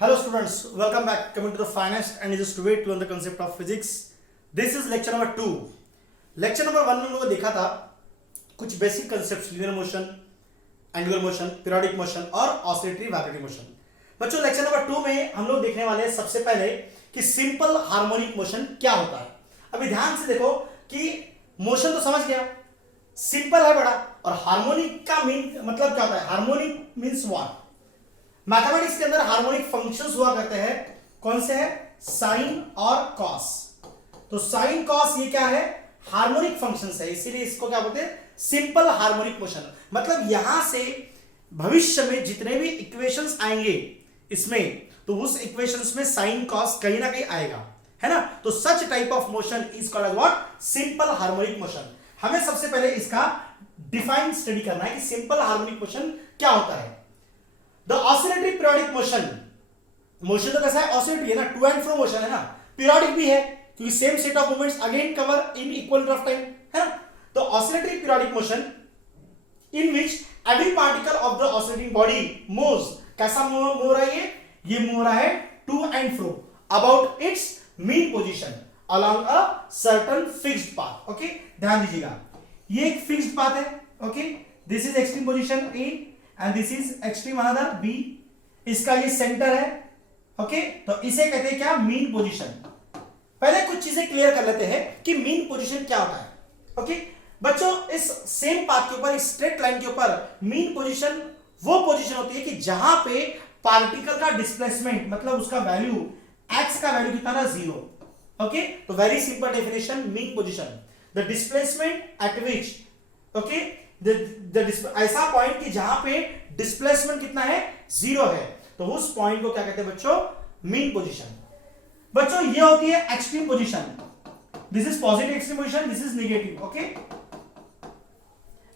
Hello students, welcome back. Coming to the finest and easiest way to learn the concept of physics. This is lecture number 2. Lecture number 1 में हम लोगों ने देखा था कुछ basic concepts, linear motion, angular motion, periodic motion और oscillatory vibratory motion. बच्चों lecture number 2 में हम लोग देखने वाले हैं सबसे पहले कि सिंपल हार्मोनिक मोशन क्या होता है. अभी ध्यान से देखो कि मोशन तो समझ गया, सिंपल है बड़ा, और हार्मोनिक का मीन मतलब क्या होता है. Harmonic means what. मैथमेटिक्स के अंदर हार्मोनिक फंक्शंस हुआ करते हैं. कौन से हैं? साइन और कॉस. तो साइन कॉस ये क्या है? हार्मोनिक फंक्शंस है, इसीलिए इसको क्या बोलते हैं? Simple harmonic motion. मतलब यहां से भविष्य में जितने भी इक्वेशंस आएंगे इसमें, तो उस इक्वेशंस में साइन कॉस कहीं ना कहीं आएगा, है ना. तो such type of motion is called as what? Simple harmonic motion. हमें सबसे पहले इसका डिफाइन स्टडी करना है कि सिंपल हार्मोनिक मोशन क्या होता है. The oscillatory periodic motion. Motion तो कैसा है? ऑसिलेटरी है ना, टू एंड फ्रो मोशन है ना. पीरियोडिक भी है क्योंकि same set of movements again cover in equal period of time, है ना. तो oscillatory periodic motion in which every particle of the oscillating body moves. कैसा मूव रहा है? ये मूव रहा है to and fro about its mean position along a certain fixed path. Okay, ध्यान दीजिएगा, ये एक फिक्स्ड पाथ है. Okay, this is extreme position A and this is extreme another B. इसका ये सेंटर है. ओके, तो इसे कहते हैं क्या? Mean position. पहले कुछ चीजें क्लियर कर लेते हैं कि मीन पोजीशन क्या होता है. ओके बच्चों, इस सेम पाथ के ऊपर, इस स्ट्रेट लाइन के ऊपर मीन पोजीशन वो पोजीशन होती है कि जहां पे पार्टिकल का डिस्प्लेसमेंट मतलब उसका वैल्यू x का वैल्यू कितना? 0. ओके, तो very simple definition. Mean position, the displacement eight which, okay, ऐसा पॉइंट कि जहां पे डिस्प्लेसमेंट कितना है? 0 है. तो उस पॉइंट को क्या कहते हैं बच्चों? Mean position. बच्चों ये होती है extreme position. This is positive extreme position, this is negative. Okay,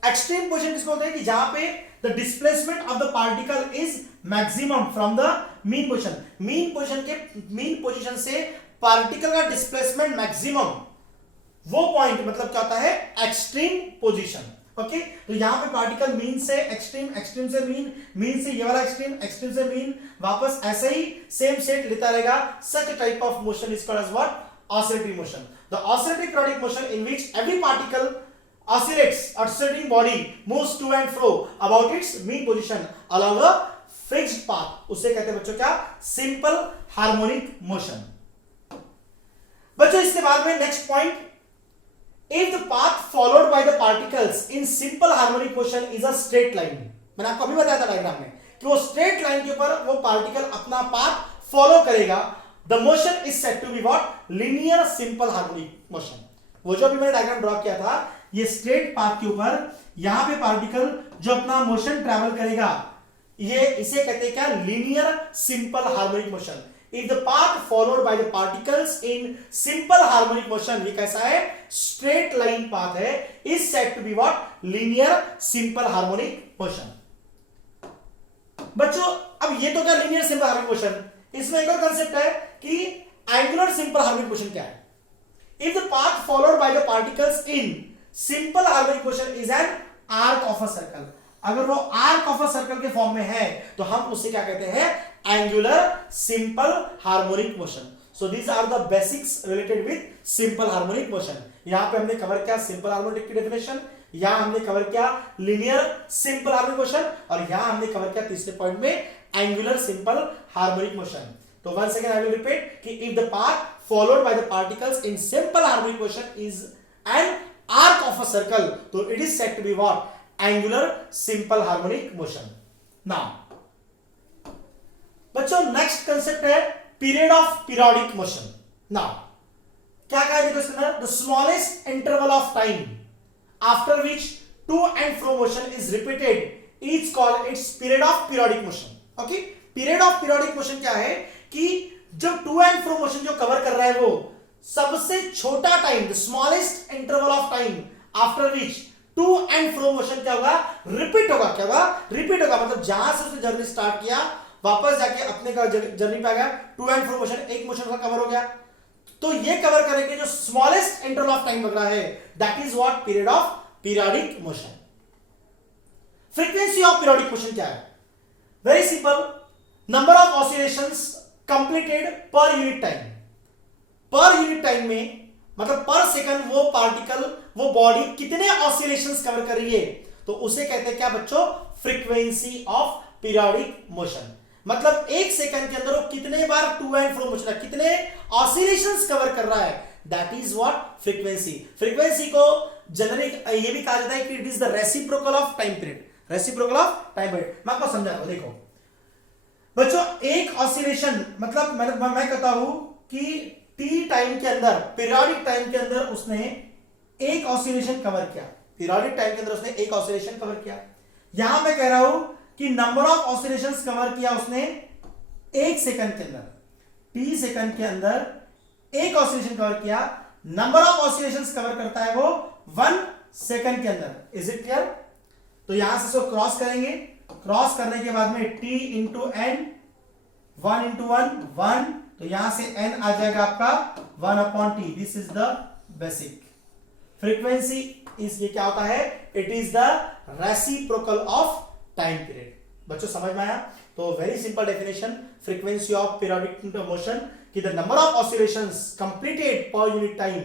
extreme position किसको बोलते हैं? कि जहां पे the displacement of the particle is maximum from the mean position. Mean position से पार्टिकल का डिस्प्लेसमेंट मैक्सिमम, वो पॉइंट मतलब क्या होता है? Extreme position. ओके, तो यहां पे पार्टिकल मीन से एक्सट्रीम, एक्सट्रीम से मीन, मीन से ये वाला एक्सट्रीम, एक्सट्रीम से मीन, वापस ऐसे ही सेम सेट लेता रहेगा. Such type of motion is called as what? Oscillatory motion. The oscillatory periodic motion in which every particle oscillates, oscillating body moves to and fro about its mean position along a fixed path. उसे कहते हैं बच्चों क्या? Simple harmonic motion. बच्चों इसके बाद में next point, if the path followed by the particles in simple harmonic motion is a straight line. मैंने आपको अभी बताया था डायग्राम में कि वो स्ट्रेट लाइन के ऊपर वो पार्टिकल अपना पाथ फॉलो करेगा. the motion is said to be what? linear simple harmonic motion. वो जो अभी मैंने डायग्राम ड्रॉ किया था, ये स्ट्रेट पाथ के ऊपर यहां पे पार्टिकल जो अपना मोशन ट्रैवल करेगा, ये इसे कहते हैं क्या? Linear simple harmonic motion. If the path followed by the particles in simple harmonic motion, ये कैसा है? स्ट्रेट लाइन पाथ है, is said to be what? Linear simple harmonic motion. बच्चों अब ये तो क्या लीनियर सिंपल हार्मोनिक मोशन, इसमें एक और कंसेप्ट है कि एंगुलर सिंपल हार्मोनिक मोशन क्या है. If the path followed by the particles in simple harmonic motion is an arc of a circle, अगर वो arc of a circle के फॉर्म में है तो हम उसे क्या कहते हैं? Angular simple harmonic motion. So these are the basics related with simple harmonic motion. यहां पे हमने कवर किया simple harmonic की डेफिनेशन, यहां हमने कवर किया linear simple harmonic motion, और यहां हमने कवर किया तीसरे पॉइंट में angular simple harmonic motion. तो once again I will repeat कि if the path followed by the particles in simple harmonic motion is an arc of a circle, so it is said to be what? Angular simple harmonic motion. Now बच्चों next concept है period of periodic motion. Now क्या कहा देखो इसके अंदर? the smallest interval of time after which to and fro motion is repeated is called its period of periodic motion. Okay, period of periodic motion क्या है? कि जब टू एंड फ्रो मोशन जो कवर कर रहा है वो सबसे छोटा time, the smallest interval of time after which to and fro motion क्या होगा? रिपीट होगा. क्या होगा? रिपीट होगा. मतलब जहां से उसने जर्नी स्टार्ट किया, वापस जाके अपने का जर्नी पे आ गया, टू एंड फ्रो मोशन एक मोशन का कवर हो गया. तो ये कवर करेंगे जो स्मॉलेस्ट इंटरवल ऑफ टाइम लग रहा है, that is what? Period of periodic motion. Frequency of periodic motion क्या है? Very simple. Number of oscillations completed per unit time. पर यूनिट टाइम में मतलब पर सेकंड वो पार्टिकल, वो बॉडी कितने ऑसिलेशंस कवर कर रही है, तो उसे कहते हैं क्या बच्चों, फ्रीक्वेंसी ऑफ पीरियोडिक मोशन। मतलब एक सेकंड के अंदर वो कितने बार टू एंड फ्रो मोशन, कितने ऑसिलेशंस कवर कर रहा है, that is what, frequency. Frequency को जनरिक ये भी कहा जाता है कि it is the reciprocal of time period, reciprocal of time period. मैं आपको समझाता हूं, देखो बच्चों, एक ऑसिलेशन मतलब मैं कहता हूं कि टी टाइम के अंदर, पीरियोडिक टाइम के अंदर उसने एक ऑसिलेशन कवर किया, पीरियोडिक टाइम के अंदर उसने एक ऑसिलेशन कवर किया। यहां मैं कह रहा हूं कि नंबर ऑफ ऑसिलेशंस कवर किया उसने एक सेकंड के अंदर, टी सेकंड के अंदर एक ऑसिलेशन कवर किया, नंबर ऑफ ऑसिलेशंस कवर करता है वो 1 सेकंड के अंदर। Is it clear? तो यहां से इसको क्रॉस करेंगे, क्रॉस करने के बाद में t इंटू एन, 1 इंटू 1, तो यहां से n आ जाएगा आपका 1/t। This is the basic frequency. इस ये क्या होता है, it is the reciprocal of time period. बच्चों समझ में आया? तो very simple definition, frequency of periodic motion कि the number of oscillations completed per unit time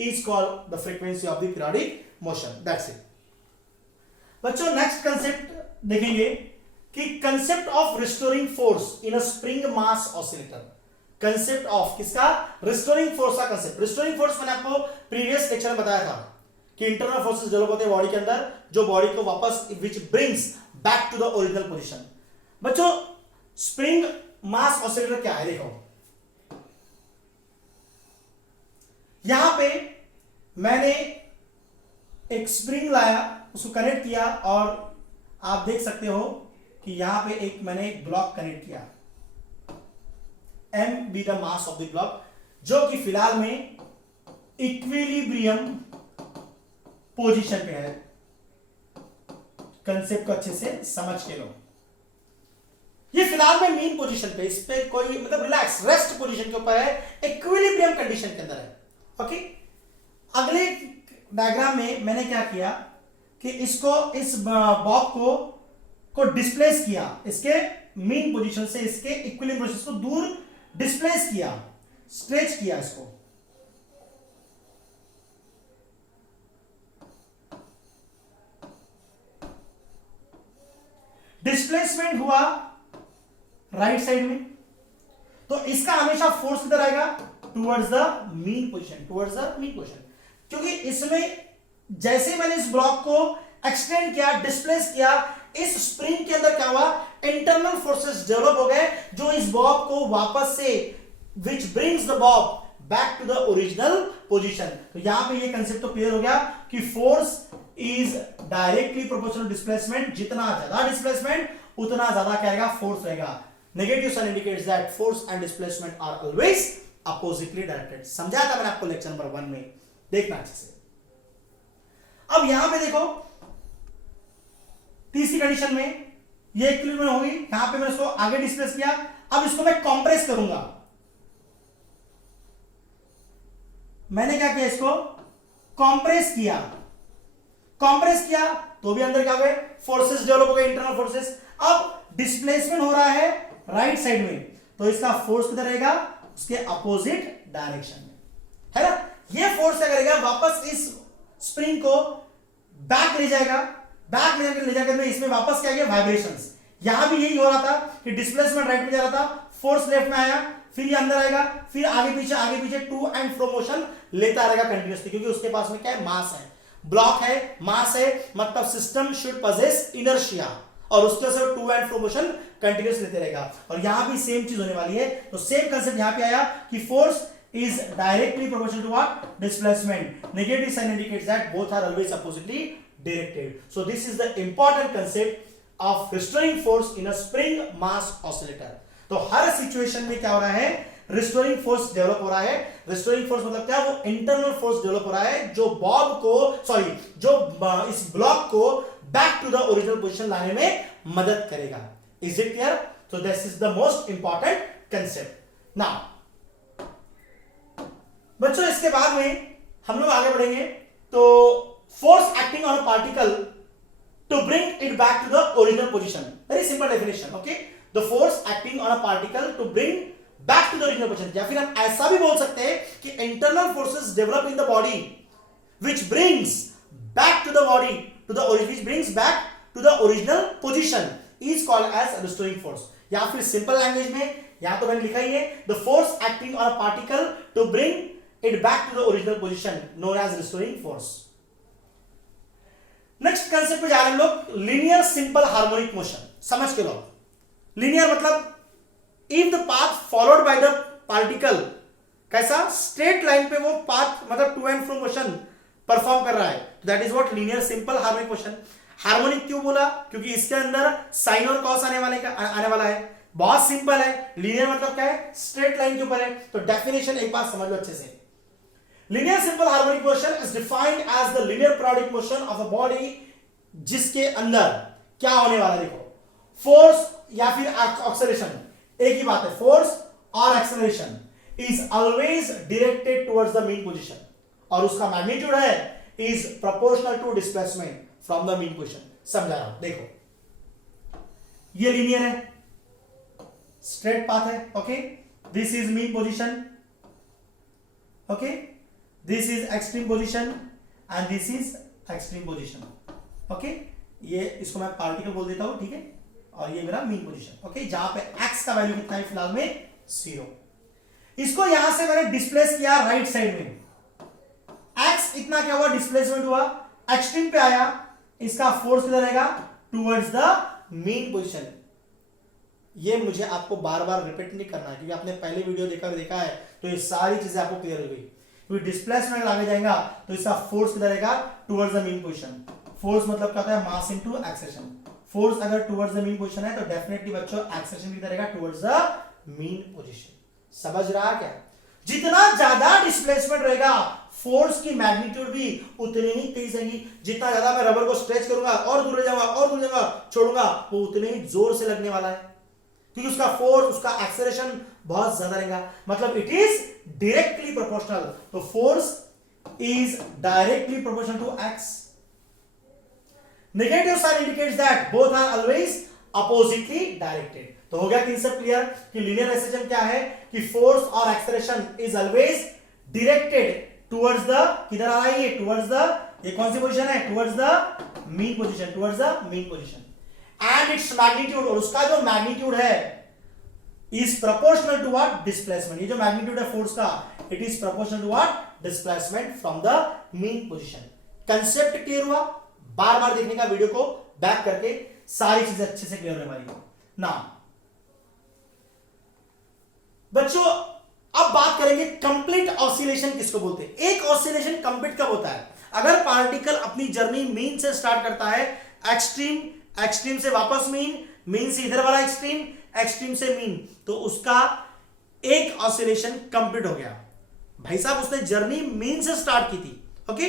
is called the frequency of the periodic motion. That's it. बच्चों next concept देखेंगे कि concept of restoring force in a spring mass oscillator. Concept of किसका, restoring force का concept. Restoring force मैंने आपको previous lecture में बताया था कि इंटरनल फोर्सेस डेवलप होते हैं बॉडी के अंदर, जो बॉडी को वापस which brings back to the original position. बच्चों स्प्रिंग मास ऑसिलेटर क्या है, देखो यहां पे मैंने एक स्प्रिंग लाया, उसको कनेक्ट किया और आप देख सकते हो कि यहां पे एक मैंने ब्लॉक कनेक्ट किया, m be the mass of the block, जो कि फिलहाल में इक्विलिब्रियम पोजीशन पे है। कंसेप्ट को अच्छे से समझ के लो, ये फिलहाल में मीन पोजीशन पे, इस पे कोई मतलब रिलैक्स रेस्ट पोजीशन के ऊपर है, इक्विलिब्रियम कंडीशन के अंदर है। ओके, अगले डायग्राम में मैंने क्या किया कि इसको, इस बॉब को डिस्प्लेस किया, इसके मीन पोजीशन से इसके इक्विलिब्रियम पोजीशन को दूर डिस्प्लेस किया, स्ट्रेच किया इसको। डिस्प्लेसमेंट हुआ राइट साइड में, तो इसका हमेशा फोर्स किधर आएगा, towards the mean position, towards the mean position. क्योंकि इसमें जैसे मैंने इस ब्लॉक को एक्सटेंड किया, डिस्प्लेस किया, इस स्प्रिंग के अंदर क्या हुआ, इंटरनल फोर्सेस डेवलप हो गए, जो इस बॉब को वापस से which brings the bob back to the original position. तो यहां पे ये कंसेप्ट तो क्लियर हो गया कि force is directly proportional displacement, जितना ज्यादा डिस्प्लेसमेंट उतना ज्यादा क्या रहेगा, फोर्स रहेगा। Negative sign indicates that force and displacement are always oppositely directed. समझाया था मैंने आपको लेक्चर नंबर 1 में, देखना अच्छे से। अब यहां पे देखो तीसरी कंडीशन में ये इक्विलिब्रियम होगी, यहां पे मैंने इसको आगे डिस्प्लेस किया, अब इसको मैं कंप्रेस करूंगा। मैंने क्या किया, इसको कंप्रेस किया, कंप्रेस किया तो भी अंदर क्या हुए, फोर्सेस डेवलप हो गए, इंटरनल फोर्सेस। अब डिस्प्लेसमेंट हो रहा है राइट साइड में, तो इसका फोर्स किधर रहेगा, उसके अपोजिट डायरेक्शन में, है ना। ये फोर्स क्या करेगा, वापस इस स्प्रिंग को बैक ले जाएगा, बैक ले जाकर इसमें वापस क्या गया, वाइब्रेशंस। यहां भी यही हो रहा था कि डिस्प्लेसमेंट राइट में जा रहा था, फोर्स लेफ्ट में आया, फिर ये अंदर आएगा, फिर आगे पीछे टू एंड फ्रो मोशन लेता रहेगा कंटिन्यूअसली, क्योंकि उसके पास में क्या है, मास है, ब्लॉक है, मास है, मतलब सिस्टम शुड पजेस इनर्शिया, और उसके वजह से to and fro motion continuous लेते रहेगा। और यहां भी सेम चीज होने वाली है, तो सेम कंसेप्ट यहां पे आया कि force is directly proportional to what, displacement. Negative sign indicates that both are always oppositely directed. So this is the important concept of restoring force in a spring mass oscillator. तो हर situation में क्या हो रहा है, restoring force develop हो रहा है। Restoring force मतलब क्या, वो इंटरनल फोर्स डेवलप हो रहा है, जो बॉब को, सॉरी, जो इस ब्लॉक को back to the original position लाने में मदद करेगा। Is it clear? So this is the most important concept. Now बच्चों इसके बाद में हम लोग आगे बढ़ेंगे, तो force acting on a particle to bring it back to the original position. Very simple definition. Okay, the force acting on a particle to bring back to the original position. या फिर हम ऐसा भी बोल सकते हैं कि internal forces develop in the body which brings back to the body to the which brings back to the original position is called as restoring force। या फिर सिंपल लैंग्वेज में यहां तो मैंने लिखा ही है the force acting on a particle to bring it back to the original position known as restoring force. Next concept पे जा रहे हैं लोग, लीनियर सिंपल हार्मोनिक मोशन। समझ के लो, लीनियर मतलब if the path followed by the particle कैसा स्ट्रेट लाइन पे वो पाथ मतलब to and fro motion perform कर रहा है, that is what linear simple harmonic motion. Harmonic क्यों बोला? क्योंकि इसके अंदर साइन और कॉस आने वाला है। बहुत सिंपल है, लीनियर मतलब क्या है? स्ट्रेट लाइन के ऊपर है। तो डेफिनेशन एक बार समझ लो अच्छे से। Linear simple harmonic motion is defined as the linear periodic motion of a body जिसके अंदर क्या होने वाला है, देखो फोर्स या फिर एक्सेलरेशन, एक ही बात है, फोर्स और acceleration is always directed towards the mean position और उसका मैग्नीट्यूड है is proportional to displacement from the mean position. समझा रहा हूं, देखो ये लीनियर है, स्ट्रेट पाथ है, okay, this is mean position, okay, this is extreme position and this is extreme position, okay. ये इसको मैं पार्टिकल बोल देता हूं, ठीक है, और ये मेरा मीन पोजीशन, ओके, जहां पे एक्स का वैल्यू कितना है फिलहाल में 0। इसको यहां से मैंने डिस्प्लेस किया राइट साइड में, एक्स इतना क्या हुआ, डिस्प्लेसमेंट हुआ, एक्सट्रीम पे आया, इसका फोर्स किधर रहेगा? Towards the mean position. ये मुझे आपको बार बार रिपीट नहीं करना है क्योंकि आपने पहले वीडियो देखा है तो ये सारी चीजें आपको क्लियर हो गई। क्योंकि डिस्प्लेसमेंट आगे जाएगा तो इसका फोर्स किधर रहेगा? Towards the mean position. Force मतलब क्या होता है? Mass into acceleration. फोर्स अगर टुवर्ड्स द मीन पोजीशन है तो डेफिनेटली बच्चों एक्सेलरेशन किधर रहेगा? Towards the mean position. समझ रहा क्या? जितना ज्यादा डिस्प्लेसमेंट रहेगा फोर्स की मैग्नीट्यूड भी उतनी ही तेज रहेगी। जितना ज्यादा मैं रबर को स्ट्रेच करूंगा और दूर जाऊंगा छोड़ूंगा वो उतने ही जोर से लगने वाला है क्योंकि उसका फोर्स उसका एक्सेलरेशन बहुत ज्यादा रहेगा। मतलब इट इज डायरेक्टली प्रोपोर्शनल। तो force is directly proportional to x. Negative sign indicates that both are always oppositely directed. तो हो गया कंसेप्ट क्लियर कि लीनियर एक्सेलरेशन क्या है कि फोर्स और acceleration is always directed towards the, किधर आ रहा है ये? टुवर्ड्स द, ये कौन सी पोजीशन है? Towards the mean position, towards the mean position. And its magnitude, और उसका जो मैग्नीट्यूड है is proportional to what? Displacement. ये जो मैग्नीट्यूड है फोर्स का it is proportional to what? Displacement from the mean position. Concept clear हुआ? बार बार देखने का वीडियो को बैक करके सारी चीजें अच्छे से क्लियर होने वाली है ना। बच्चों अब बात करेंगे कंप्लीट ऑसिलेशन किसको बोलते हैं। एक ऑसिलेशन कंप्लीट कब होता है? अगर पार्टिकल अपनी जर्नी मीन से स्टार्ट करता है, एक्सट्रीम से वापस मीन से इधर वाला एक्सट्रीम से मीन, तो उसका एक ऑसिलेशन कंप्लीट हो गया। भाई साहब उसने जर्नी मीन से स्टार्ट की थी, ओके।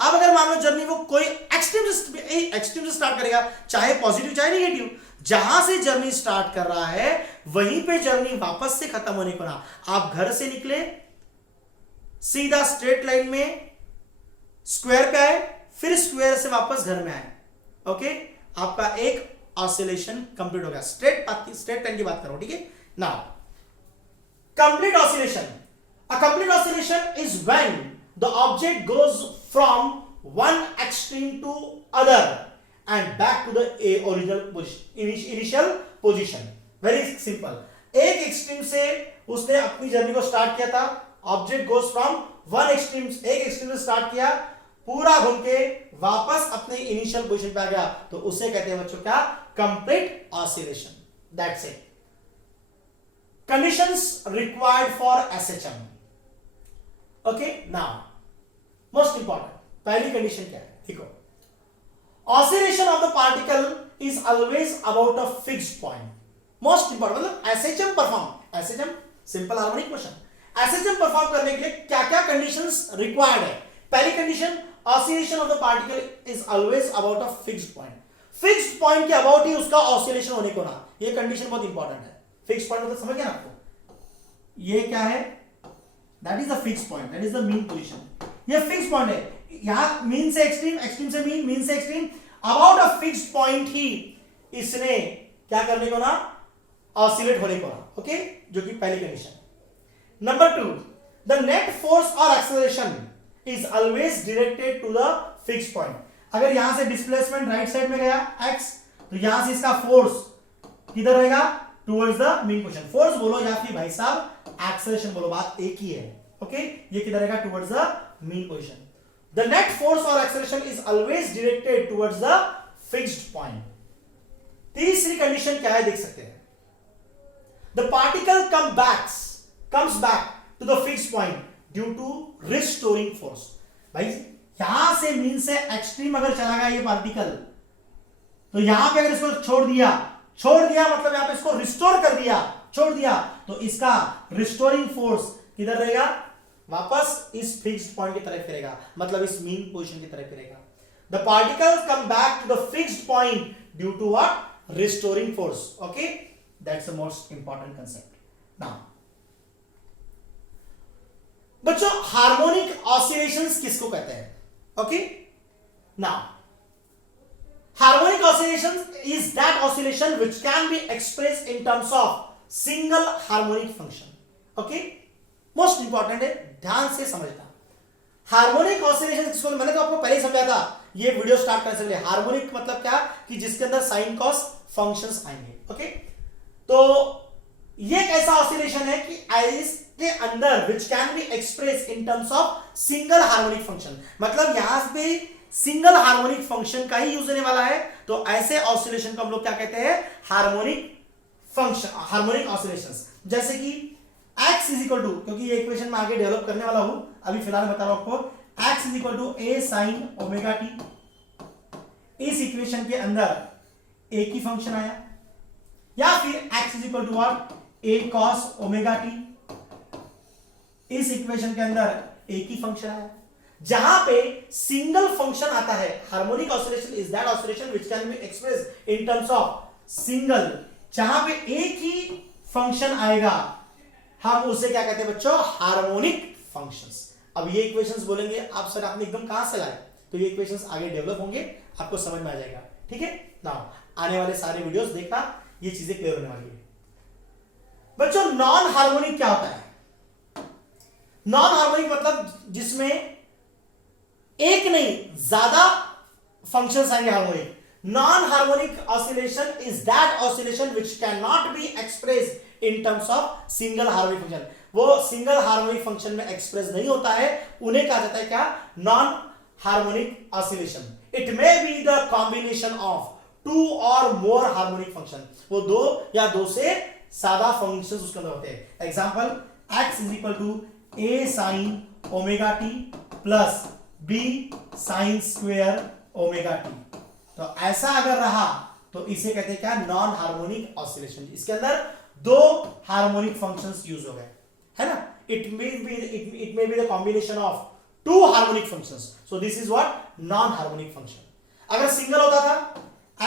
अब अगर मान लो जर्नी वो कोई एक्सट्रीम से स्टार्ट करेगा, चाहे पॉजिटिव चाहे नेगेटिव, जहां से जर्नी स्टार्ट कर रहा है वहीं पे जर्नी वापस से खत्म होने को ना। आप घर से निकले सीधा स्ट्रेट लाइन में स्क्वायर पे आए, फिर स्क्वायर से वापस घर में आए, ओके, आपका एक ऑसिलेशन कंप्लीट हो गया। स्ट्रेट लाइन की बात करो, ठीक है। Now complete oscillation, a complete oscillation is when the object goes from one extreme to other and back to the original position, initial position. Very simple. एक एक्सट्रीम से उसने अपनी जर्नी को स्टार्ट किया था, object goes from one extreme, एक extreme से start किया, पूरा घूम के वापस अपने इनिशियल पोजीशन पे आ गया, तो उसे कहते हैं बच्चों क्या? Complete oscillation. That's it. Conditions required for SHM, okay. Now most important पहली कंडीशन क्या है? देखो, oscillation of the particle is always about a fixed point. Most important, मतलब SHM perform, SHM simple harmonic motion, SHM perform करने के लिए क्या क्या conditions required है? पहली condition, oscillation of the particle is always about a fixed point. Fixed point के about ही उसका oscillation होने को ना, ये condition बहुत important है। Fixed point मतलब समझ गया ना आपको? ये क्या है? That is the fixed point, that is the mean position. ये fixed point है, यहां मीन से एक्सट्रीम, एक्सट्रीम से मीन से extreme, about a fixed point ही इसने क्या करने को ना? ऑसिलेट होने को, ओके, जो कि पहली condition. Number 2, the net force और acceleration is always directed to the fixed point. अगर यहां से डिस्प्लेसमेंट राइट साइड में गया x, तो यहां से इसका फोर्स किधर रहेगा, towards the mean position. Force बोलो या फिर भाई साहब एक्सेलरेशन बोलो, बात एक ही है, ओके। ये किधर रहेगा, towards the mean position. The net force और acceleration is always directed towards the fixed point. तीसरी कंडीशन क्या है, देख सकते हैं। The particle comes back to the fixed point due to restoring force। भाई यहां से मीन से एक्सट्रीम अगर चला गया ये पार्टिकल, तो यहां पे अगर इसको छोड़ दिया मतलब यहां पे इसको रिस्टोर कर दिया, छोड़ दिया, तो इसका रिस्टोरिंग फोर्स किधर रहेगा, वापस इस फिक्स्ड पॉइंट की तरफ फिरेगा, मतलब इस मीन पोजीशन की तरफ फिरेगा। The particles come back to the fixed point due to what, restoring force, okay. That's the most important concept. Now बच्चों, हार्मोनिक ऑसिलेशंस किसको कहते हैं, okay. Now harmonic oscillation is that oscillation which can be expressed in terms of single harmonic function, okay। most important है, ध्यान से समझना। Harmonic oscillation किसको, मैंने तो आपको पहले ही समझाया था ये वीडियो स्टार्ट करने से पहले। हार्मोनिक मतलब क्या, कि जिसके अंदर साइन कॉस फंक्शंस आएंगे, ओके। तो ये एक ऐसा ऑसिलेशन है कि इसके अंदर which can be express in terms of single harmonic function, मतलब यहां पे सिंगल हार्मोनिक फंक्शन का ही यूज होने वाला है। तो ऐसे ऑसिलेशन को हम लोग क्या कहते हैं, हार्मोनिक फंक्शन, हार्मोनिक ऑसिलेशंस। जैसे कि x इज इक्वल टू, क्योंकि ये इक्वेशन मैं आगे डेवलप करने वाला हूं, अभी फिलहाल बता रहा हूं आपको, x is equal to a sin omega t। इस इक्वेशन के अंदर a की फंक्शन आया, या फिर x is equal to what, a cos omega t। इस इक्वेशन के अंदर a की फंक्शन आया। जहां पे सिंगल फंक्शन आता है, harmonic oscillation is that oscillation which can be expressed in terms of single, जहां पे एक ही फंक्शन आएगा, हम उसे क्या कहते हैं बच्चों, हार्मोनिक फंक्शंस। अब ये इक्वेशंस बोलेंगे आप, सर आपने एकदम कहां से लाए, तो ये इक्वेशंस आगे डेवलप होंगे, आपको समझ में आ जाएगा, ठीक है। नाउ आने वाले सारे वीडियोस देखना, ये चीजें क्लियर होने वाली है। बच्चों नॉन हार्मोनिक क्या होता है, नॉन हार्मोनिक मतलब जिसमें एक नहीं ज्यादा फंक्शंस आएंगे harmonic. Non harmonic oscillation is that oscillation which can not be expressed in terms of single harmonic function. वो सिंगल हार्मोनिक फंक्शन में एक्सप्रेस नहीं होता है, उन्हें कहा जाता है क्या, non harmonic oscillation. It may be the combination of two और मोर हार्मोनिक फंक्शन, वो दो या दो से ज्यादा फंक्शंस उसके अंदर होते हैं। Example, x is equal to a sin omega t plus b sin square omega t। तो ऐसा अगर रहा तो इसे कहते हैं क्या, नॉन हार्मोनिक ऑसिलेशन। इसके अंदर दो हार्मोनिक फंक्शंस यूज हो गए, है ना। It may be the combination of two harmonic functions, so this is what, non harmonic function. अगर सिंगल होता था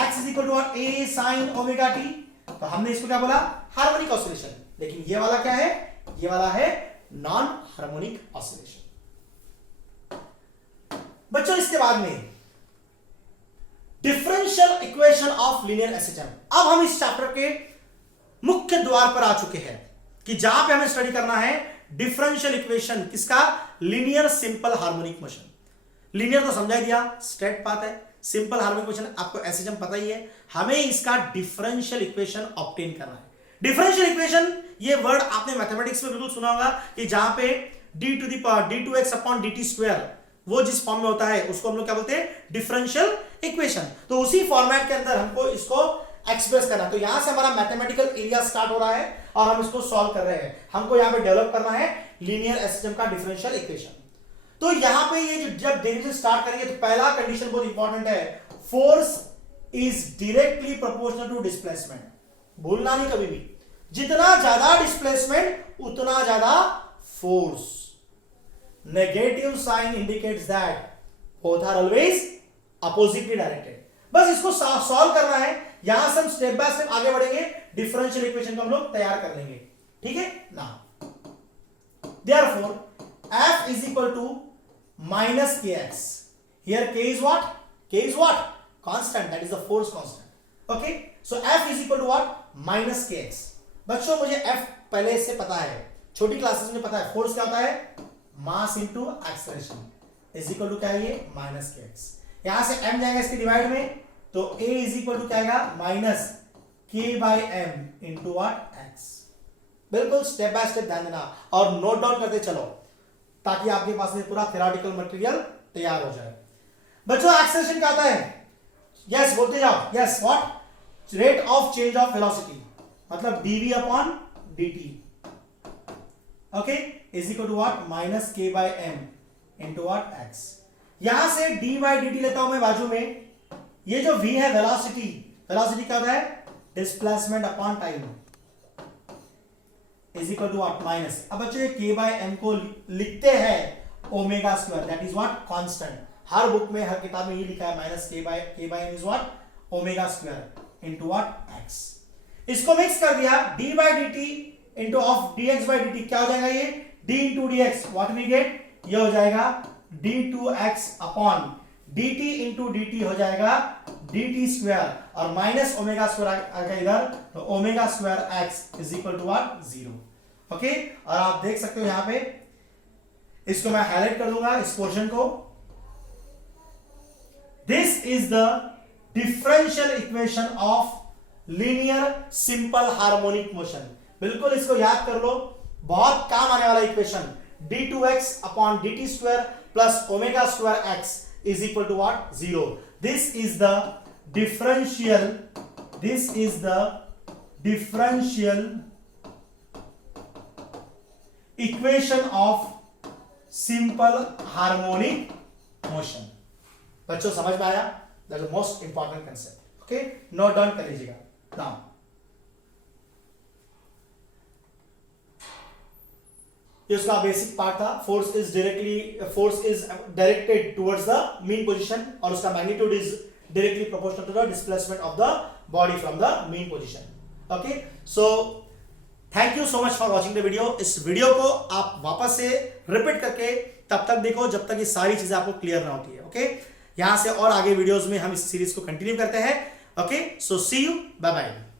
x is equal to a sin omega t, तो हमने इसको क्या बोला, हार्मोनिक ऑसिलेशन। लेकिन ये वाला क्या है, ये वाला है नॉन हार्मोनिक ऑसिलेशन। बच्चों इसके बाद में differential equation of linear SHM. अब हम इस चैप्टर के मुख्य द्वार पर आ चुके हैं कि जहां पे हमें स्टडी करना है डिफरेंशियल इक्वेशन किसका, linear simple harmonic motion. Linear तो समझा दिया, स्ट्रेट पाथ है। सिंपल हार्मोनिक मोशन आपको एसएचएम पता ही है, हमें इसका डिफरेंशियल इक्वेशन ऑब्टेन करना है। डिफरेंशियल इक्वेशन ये वर्ड आपने मैथमेटिक्स में बिल्कुल सुना होगा कि जहां पे d to the power d2x upon dt square वो जिस फॉर्म में होता है उसको हम लोग क्या बोलते हैं, डिफरेंशियल इक्वेशन। तो उसी फॉर्मेट के अंदर हमको इसको एक्सप्रेस करना, तो यहां से हमारा मैथमेटिकल एरिया स्टार्ट हो रहा है और हम इसको सॉल्व कर रहे हैं। हमको यहां पे डेवलप करना है लीनियर एसएचएम का डिफरेंशियल इक्वेशन। तो यहां पे ये जब डेरिवेशन स्टार्ट करेंगे तो पहला कंडीशन बहुत इंपॉर्टेंट है, force is directly proportional to displacement. भूलना नहीं कभी भी, जितना ज्यादा डिस्प्लेसमेंट उतना ज्यादा force. Negative sign indicates that both are always oppositely directed. बस इसको सॉल्व करना है, यहां से हम स्टेप बाय स्टेप आगे बढ़ेंगे, डिफरेंशियल इक्वेशन को हम लोग तैयार कर लेंगे, ठीक है ना। Therefore, F is equal to minus kx. Here k is what? K is what? Constant. That is the force constant. Okay. So F is equal to what? Minus kx. बच्चों मुझे F पहले से पता है, छोटी क्लासेस में पता है, फोर्स क्या होता है, mass into acceleration is equal to क्या है ये, माइनस के एक्स। यहां से m जाएगा इसके डिवाइड में, तो a इज इक्वल टू क्या आएगा, माइनस के by M into what, x. बिल्कुल स्टेप बाय स्टेप ध्यान देना और नोट डाउन करते चलो, ताकि आपके पास में पूरा थ्योरेटिकल मटेरियल तैयार हो जाए। बच्चों एक्सेलरेशन क्या आता है, यस बोलते जाओ, yes what, rate of change of velocity, मतलब dv upon dt, okay, is equal to what, minus के by M into what, X. यहां से डी बाई डी टी लेता हूं मैं बाजू में, ये जो v है वेलोसिटी, वेलोसिटी क्या होता है, displacement upon time is equal to what, minus. अब बच्चों ये k बाई एम को लिखते हैं omega square, that is what, constant. हर बुक में, हर किताब में ये लिखा है माइनस के by m is what, omega square into what, x. इसको मिक्स कर दिया, d by d t into of dx by dt, क्या हो जाएगा ये, d into dx, what we gate, ये हो जाएगा d2x upon dt into dt हो जाएगा dt स्क्वायर, और माइनस ओमेगा स्क्वायर आएगा इधर, तो omega square x is equal to what, 0। Okay, और आप देख सकते हो यहां पे, इसको मैं हाईलाइट कर दूंगा इस पोर्शन को, this is the differential equation of linear simple harmonic motion. बिल्कुल इसको याद कर लो, बहुत काम आने वाला equation, d2x upon dt square plus omega square x is equal to what, 0. This is the differential equation of simple harmonic motion. बच्चों समझ में आया, that's the most important concept. Okay, note down कर लीजिएगा। Now ये उसका basic part था, force is directed towards the mean position, और उसका magnitude is directly proportional to the displacement of the body from the mean position. Okay, so thank you so much for watching the video. इस video को आप वापस से repeat करके तब तक देखो जब तक ये सारी चीजें आपको क्लियर ना होती है। ओके, यहां से और आगे वीडियोस में हम इस सीरीज को कंटिन्यू करते हैं। Okay, so see you, bye bye.